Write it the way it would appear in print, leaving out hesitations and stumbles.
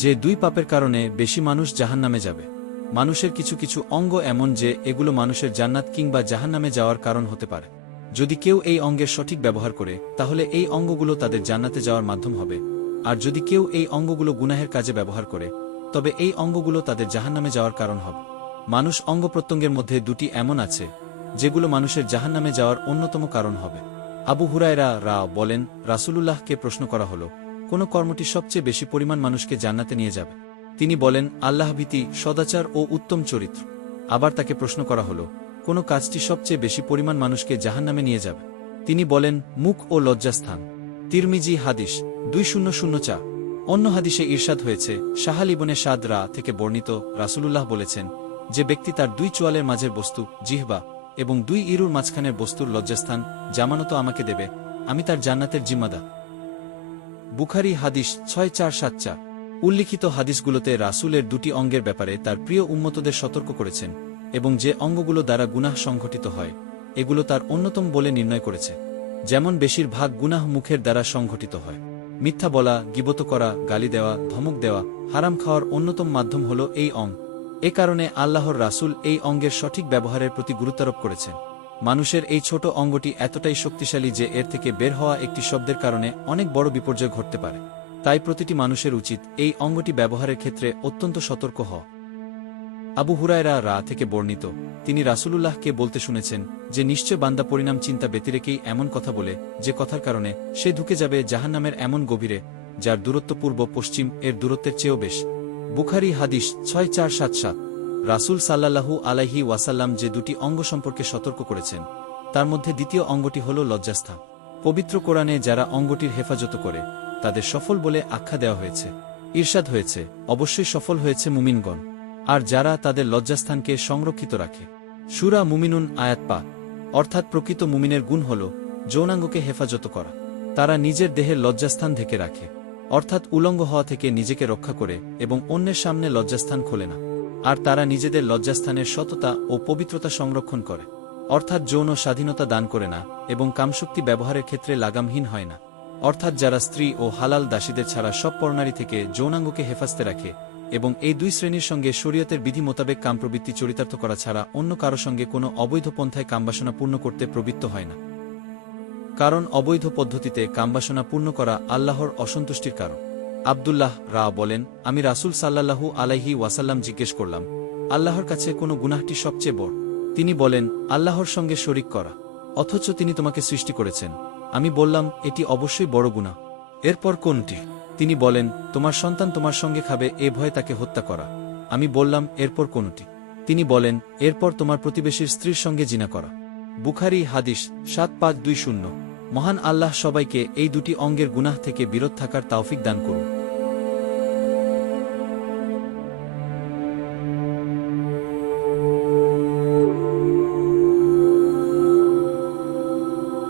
যে দুই পাপের কারণে বেশি মানুষ জাহান্নামে যাবে। মানুষের কিছু কিছু অঙ্গ এমন যে এগুলো মানুষের জান্নাত কিংবা জাহান্নামে যাওয়ার কারণ হতে পারে। যদি কেউ এই অঙ্গের সঠিক ব্যবহার করে তাহলে এই অঙ্গগুলো তাদের জান্নাতে যাওয়ার মাধ্যম হবে, আর যদি কেউ এই অঙ্গগুলো গুনাহের কাজে ব্যবহার করে তবে এই অঙ্গগুলো তাদের জাহান্নামে যাওয়ার কারণ হবে। মানুষ অঙ্গ প্রত্যঙ্গের মধ্যে দুটি এমন আছে যেগুলো মানুষের জাহান্নামে যাওয়ার অন্যতম কারণ হবে। আবু হুরায়রা বলেন, রাসূলুল্লাহকে প্রশ্ন করা হলো, কোন কর্মটি সবচেয়ে বেশি পরিমাণ মানুষকে জান্নাতে নিয়ে যাবে? তিনি বলেন, আল্লাহভীতি, সদাচার ও উত্তম চরিত্র। আবার তাকে প্রশ্ন করা হলো, কোন কাজটি সবচেয়ে বেশি পরিমাণ মানুষকে জাহান্নামে নিয়ে যাবে? তিনি বলেন, মুখ ও লজ্জাস্থান। তিরমিজি হাদিস 2004। অন্য হাদিসে ইরশাদ হয়েছে, সাহাল ইবনে সাদ থেকে বর্ণিত, রাসূলুল্লাহ বলেছেন, যে ব্যক্তি তার দুই চোয়ালের মাঝের বস্তু জিহ্বা এবং দুই ইরুর মাঝখানের বস্তুর লজ্জাস্থান জামানত আমাকে দেবে, আমি তার জান্নাতের জিম্মাদার। বুখারী হাদিস 6474। উল্লিখিত হাদিসগুলোতে রাসূলের দুটি অঙ্গের ব্যাপারে তার প্রিয় উম্মতদের সতর্ক করেছেন এবং যে অঙ্গগুলো দ্বারা গুনাহ সংঘটিত হয় এগুলো তার অন্যতম বলে নির্ণয় করেছে। যেমন বেশিরভাগ গুনাহ মুখের দ্বারা সংঘটিত হয়। মিথ্যা বলা, গীবত করা, গালি দেওয়া, ধমক দেওয়া, হারাম খাওয়ার অন্যতম মাধ্যম হল এই অঙ্গ। এ কারণে আল্লাহর রাসূল এই অঙ্গের সঠিক ব্যবহারের প্রতি গুরুত্বারোপ করেছেন। মানুষের এই ছোট অঙ্গটি এতটাই শক্তিশালী যে এর থেকে বের হওয়া একটি শব্দের কারণে অনেক বড় বিপর্যয় ঘটতে পারে। তাই প্রতিটি মানুষের উচিত এই অঙ্গটি ব্যবহারের ক্ষেত্রে অত্যন্ত সতর্ক হওয়া। আবু হুরায়রা থেকে বর্ণিত, তিনি রাসূলুল্লাহকে বলতে শুনেছেন যে নিশ্চয় বান্দা পরিণাম চিন্তা ব্যতিরেকেই এমন কথা বলে যে কথার কারণে সে ঢুকে যাবে জাহান্নামের এমন গভীরে যার দূরত্ব পূর্ব পশ্চিম এর দূরত্বের চেয়েও বেশি। বুখারী হাদিস 6477। রাসূল সাল্লাল্লাহু আলাইহি ওয়াসাল্লাম যে দুটি অঙ্গ সম্পর্কে সতর্ক করেছেন তার মধ্যে দ্বিতীয় অঙ্গটি হল লজ্জাস্থান। পবিত্র কোরআনে যারা অঙ্গটির হেফাজত করে তাদের সফল বলে আখ্যা দেওয়া হয়েছে। ইরশাদ হয়েছে, অবশ্যই সফল হয়েছে মুমিনগণ, আর যারা তাদের লজ্জাস্থানকে সংরক্ষিত রাখে। সূরা মুমিনুন আয়াত ৫। অর্থাৎ প্রকৃত মুমিনের গুণ হল যৌনাঙ্গকে হেফাজত করা। তারা নিজের দেহের লজ্জাস্থান ঢেকে রাখে, অর্থাৎ উলঙ্গ হওয়া থেকে নিজেকে রক্ষা করে এবং অন্যের সামনে লজ্জাস্থান খোলে না। আর তারা নিজেদের লজ্জাস্থানের সততা ও পবিত্রতা সংরক্ষণ করে, অর্থাৎ যৌন স্বাধীনতা দান করে না এবং কামশক্তি ব্যবহারের ক্ষেত্রে লাগামহীন হয় না। অর্থাৎ যারা স্ত্রী ও হালাল দাসীদের ছাড়া সব পরনারী থেকে যৌনাঙ্গকে হেফাজতে রাখে এবং এই দুই শ্রেণীর সঙ্গে শরীয়তের বিধি মোতাবেক কামপ্রবৃত্তি চরিতার্থ করা ছাড়া অন্য কারো সঙ্গে কোনো অবৈধ পন্থায় কামবাসনা পূর্ণ করতে প্রবৃত্ত হয় না। কারণ অবৈধ পদ্ধতিতে কামবাসনা পূর্ণ করা আল্লাহর অসন্তুষ্টির কারণ। আব্দুল্লাহ বলেন, আমি রাসূল সাল্লাল্লাহু আলাইহি ওয়াসাল্লাম জিজ্ঞেস করলাম, আল্লাহর কাছে কোন গুনাহটি সবচেয়ে বড়? তিনি বলেন, আল্লাহর সঙ্গে শরিক করা, অথচ তিনি তোমাকে সৃষ্টি করেছেন। আমি বললাম, এটি অবশ্যই বড় গুনাহ। এরপর কোনটি? তিনি বলেন, তোমার সন্তান তোমার সঙ্গে খাবে এ ভয়ে তাকে হত্যা করা। আমি বললাম, এরপর কোনটি? তিনি বলেন, এরপর তোমার প্রতিবেশীর স্ত্রীর সঙ্গে জিনা করা। বুখারী হাদিস 7520। মহান আল্লাহ সবাইকে এই দুটি অঙ্গের গুনাহ থেকে বিরত থাকার তৌফিক দান করুন।